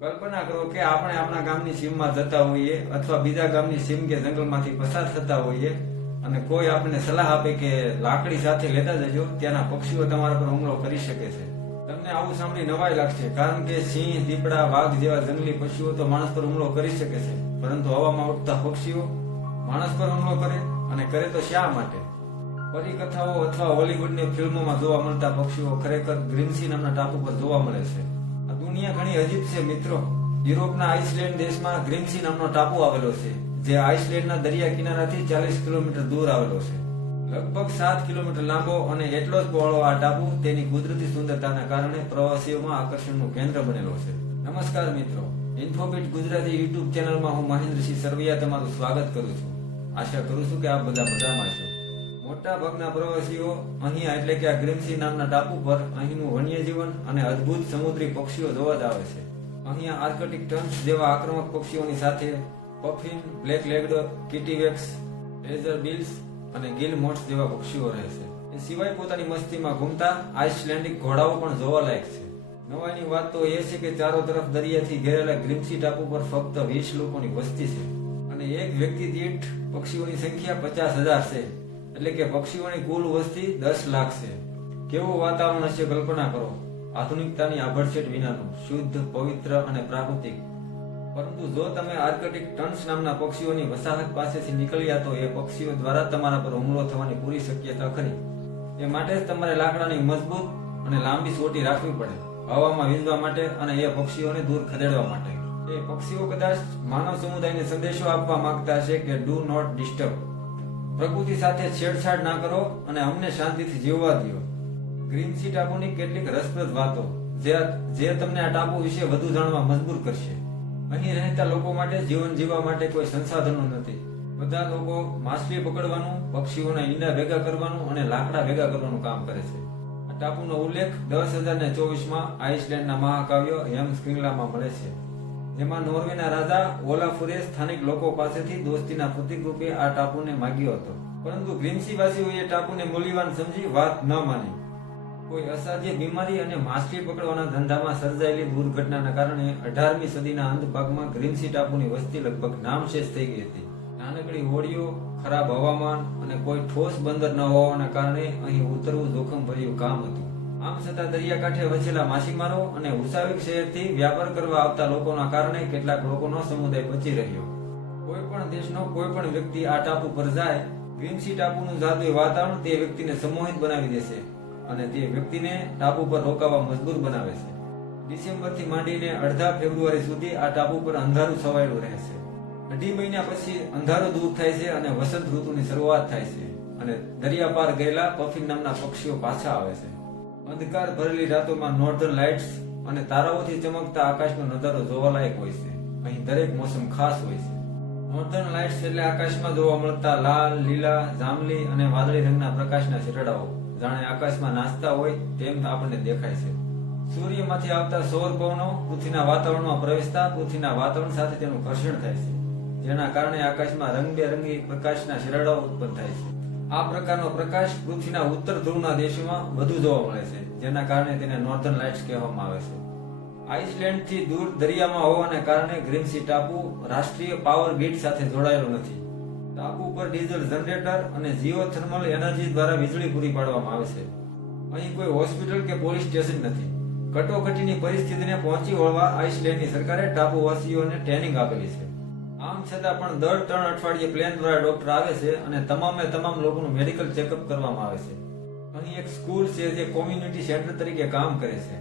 કલ્પના કરો કે આપણે આપણા ગામની સીમમાં જતા હોઈએ અથવા બીજા ગામની સીમ કે જંગલમાંથી પસાર થતા હોઈએ અને કોઈ આપણને સલાહ આપે કે લાકડી સાથે લેતા જજો, ત્યાંના પક્ષીઓ તમારા પર હુમલો કરી શકે છે. તમને આવું સાંભળી નવાઈ લાગશે, કારણ કે સિંહ, દીપડા, વાઘ જેવા જંગલી પશુઓ તો માણસ પર હુમલો કરી શકે છે. પરંતુ હવામાં ઉઠતા પક્ષીઓ માણસ પર હુમલો કરે અને કરે તો શા માટે? પરીકથાઓ અથવા હોલીવુડની ફિલ્મોમાં જોવા મળતા પક્ષીઓ ખરેખર ગ્રીનસી નામના ટાપુ પર જોવા મળે છે. દુનિયા ઘણી અજીબ છે મિત્રો. યુરોપના આઇસલેન્ડ દેશમાં ગ્રીનસી નામનો ટાપુ આવેલો છે, જે આઇસલેન્ડના દરિયા કિનારાથી ચાલીસ કિલોમીટર દૂર આવેલો છે. લગભગ સાત કિલોમીટર લાંબો અને એટલો જ પહોળો આ ટાપુ તેની કુદરતી સુંદરતાના કારણે પ્રવાસીઓમાં આકર્ષણનું કેન્દ્ર બનેલો છે. નમસ્કાર મિત્રો. ઇન્ફોબીટ ગુજરાતી યુટ્યુબ ચેનલમાં હું મહેન્દ્રસિંહ સરવૈયા તમારું સ્વાગત કરું છું. આશા કરું છું કે આપ બધા મજામાં છો. મોટા ભાગના પ્રવાસીઓ અહીંયા એટલે કે આ ગ્રીમસી નામના ટાપુ પર અહીંનું વન્યજીવન અને અદ્ભુત સમુદ્રી પક્ષીઓ જોવા જ આવે છે. અહીંયા આર્કટિક ટર્ન્સ જેવા આક્રમક પક્ષીઓની સાથે puffin, black legged kittiwakes, razorbills અને ગિલ મોટ્સ જેવા પક્ષીઓ રહે છે. એ સિવાય પોતાની મસ્તીમાં ઘૂમતા આઇસલેન્ડિક ઘોડાઓ પણ જોવાલાયક છે. નવાઈની વાત તો એ છે કે ચારો તરફ દરિયાથી ઘેરેલા ગ્રીમસી ટાપુ પર ફક્ત વીસ લોકોની વસ્તી છે અને એક વ્યક્તિ દીઠ પક્ષીઓની સંખ્યા પચાસ હજાર છે. એટલે કે પક્ષીઓની કુલ વસ્તી દસ લાખ છે. કેવું વાતાવરણ હશે કલ્પના કરો. આધુનિકતાની આભડછેટ વિનાનું, શુદ્ધ, પવિત્ર અને પ્રાકૃતિક. પરંતુ જો તમે આર્કટિક ટન્સ નામના પક્ષીઓની વસાહત પાસેથી નીકળ્યા તો એ પક્ષીઓ દ્વારા તમારા પર હુમલો થવાની પૂરી શક્યતા ખરી. એ માટે જ તમારે લાકડાની મજબૂત અને લાંબી સોટી રાખવી પડે, હવામાં વીંધવા માટે અને એ પક્ષીઓને દૂર ખદેડવા માટે. એ પક્ષીઓ કદાચ માનવ સમુદાયને સંદેશો આપવા માંગતા છે કે ડુ નોટ ડિસ્ટર્બ પ્રકૃતિ સાથે છેડછાડ ના કરો અને અમને શાંતિથી જીવવા દો ગ્રીનસી ટાપુની કેટલીક રસપ્રદ વાતો, જે જે તમને આ ટાપુ વિશે વધુ જાણવા મજબૂર કરશે. અહીં રહેતા લોકો માટે જીવન જીવવા માટે કોઈ સંસાધનો નથી. બધા લોકો માછલી પકડવાનું, પક્ષીઓના ઈંડા ભેગા કરવાનું અને લાકડા ભેગા કરવાનું કામ કરે છે. આ ટાપુનો ઉલ્લેખ દસ હજાર ને ચોવીસમાં આઇસલેન્ડના મહાકાવ્ય યમ સ્ક્રિંગલામાં મળે છે. જેમાં નોર્વેના રાજા ઓલાફુરે સ્થાનિક લોકો પાસેથી દોસ્તીના પ્રતિક રૂપે આ ટાપુને માગ્યો હતો. પરંતુ ગ્રીમસીવાસીઓએ ટાપુને મૂલ્યવાન સમજી વાત ન માની. કોઈ અસાધ્ય બીમારી અને માછલી પકડવાના ધંધામાં સર્જાયેલી દુર્ઘટનાના કારણે અઢારમી સદીના અંત ભાગમાં ગ્રીનસી ટાપુની વસ્તી લગભગ નામશેષ થઈ ગઈ હતી. નાનકડી હોડીઓ, ખરાબ હવામાન અને કોઈ ઠોસ બંદર ન હોવાના કારણે અહીં ઉતરવું જોખમ ભર્યું કામ હતું. આમ છતાં દરિયાકાંઠે વસેલા માછીમારો અને ઉસાવિક શહેરથી વ્યાપાર કરવા આવતા લોકોના કારણે કેટલાક લોકોનો સમુદાય બચી રહ્યો. કોઈ પણ દેશનો કોઈ પણ વ્યક્તિ આ ટાપુ પર જાય ગ્રીનસી ટાપુનું જાદુઈ વાતાવરણ તે વ્યક્તિને સમોહિત બનાવી દેશે અને તે વ્યક્તિને ટાપુ પર રોકાવા મજબૂર બનાવે છે. ડિસેમ્બરથી માંડીને અડધા ફેબ્રુઆરી સુધી આ ટાપુ પર અંધારું છવાયેલું રહે છે અઢી મહિના પછી અંધારું દૂર થાય છે અને વસંત ઋતુની શરૂઆત થાય છે અને દરિયા પાર ગયેલા પફિન નામના પક્ષીઓ પાછા આવે છે. અંધકાર ભરેલી રાતોમાં નોર્ધન લાઇટ્સ અને તારાઓથી ચમકતા આકાશનો નજારો જોવાલાયક હોય છે. અહીં દરેક મોસમ ખાસ હોય છે. નોર્ધન લાઇટ્સ એટલે આકાશમાં જોવા મળતા લાલ, લીલા, જાંબલી અને વાદળી રંગના પ્રકાશના છેટડાઓ જાણે આકાશમાં નાચતા હોય તેમ આપણને દેખાય છે. સૂર્યમાંથી આવતા સૌર પવનો પૃથ્વીના વાતાવરણમાં પ્રવેશતા પૃથ્વીના વાતાવરણ સાથે તેનું ઘર્ષણ થાય છે, જેના કારણે આકાશમાં રંગબેરંગી પ્રકાશના શેરડાઓ ઉત્પન્ન થાય છે. આ પ્રકારનો પ્રકાશ પૃથ્વીના ઉત્તર ધ્રુવના દેશોમાં વધુ જોવા મળે છે, જેના કારણે તેને નોર્ધન લાઇટ્સ કહેવામાં આવે છે. આઇસલેન્ડથી દૂર દરિયામાં હોવાને કારણે ગ્રીનસી ટાપુ રાષ્ટ્રીય પાવર ગ્રીડ સાથે જોડાયેલો નથી. ટાપુ પર ડીઝલ જનરેટર અને જીઓથર્મલ એનર્જી દ્વારા વીજળી પૂરી પાડવામાં આવે છે. અહીં કોઈ હોસ્પિટલ કે પોલીસ સ્ટેશન નથી. કટોકટીની પરિસ્થિતિને પહોંચી વળવા આઇસલેન્ડની સરકારે ટાપુવાસીઓને ટ્રેનિંગ આપેલી છે. આમ છતાં પણ દર ત્રણ અઠવાડિયે પ્લેન દ્વારા ડોક્ટર આવે છે અને તમામે તમામ લોકોનું મેડિકલ ચેકઅપ કરવામાં આવે છે. અહીં એક સ્કૂલ છે જે કોમ્યુનિટી સેન્ટર તરીકે કામ કરે છે.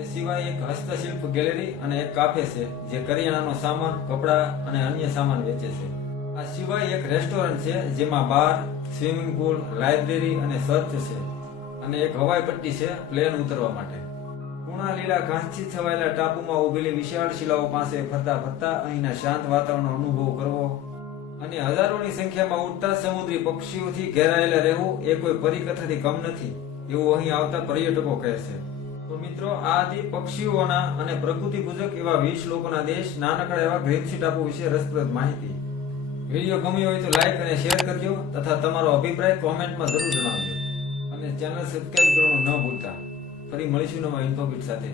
એ સિવાય એક હસ્તશિલ્પ ગેલેરી અને એક કાફે છે જે કરિયાણાનો સામાન, કપડાં અને અન્ય સામાન વેચે છે. આ સિવાય એક રેસ્ટોરન્ટ છે જેમાં બાર સ્વિમિંગ પુલ લાઇબ્રેરી અને સર્ચ છે. અને એક હવાઈ પટ્ટી છે પ્લેન ઉતરવા માટે. કુણા લીલા ઘાસથી છવાયેલા ટાપુમાં ઉભેલી વિશાળ શિલાઓ પાસે ફરતા ફરતા અહીંના શાંત વાતાવરણનો અનુભવ કરવો અને હજારોની સંખ્યામાં ઉડતા સમુદ્રી પક્ષીઓથી ઘેરાયેલા રહેવું એ કોઈ પરિકથાથી કમ નથી, એવું અહીં આવતા પર્યટકો કહે છે. તો મિત્રો, આ હતી પક્ષીઓના અને પ્રકૃતિ પૂજક એવા વીસ લોકોના દેશ, નાનકડા એવા ગ્રીનસી ટાપુ વિશે રસપ્રદ માહિતી. વીડિયો ગમ્યો હોય તો લાઈક અને શેર કરજો તથા તમારો અભિપ્રાય કોમેન્ટમાં જરૂર જણાવજો. અને ચેનલ સબસ્ક્રાઈબ કરવાનું ન ભૂલતા. ફરી મળીશું નવા ઇન્ફોબીટ સાથે.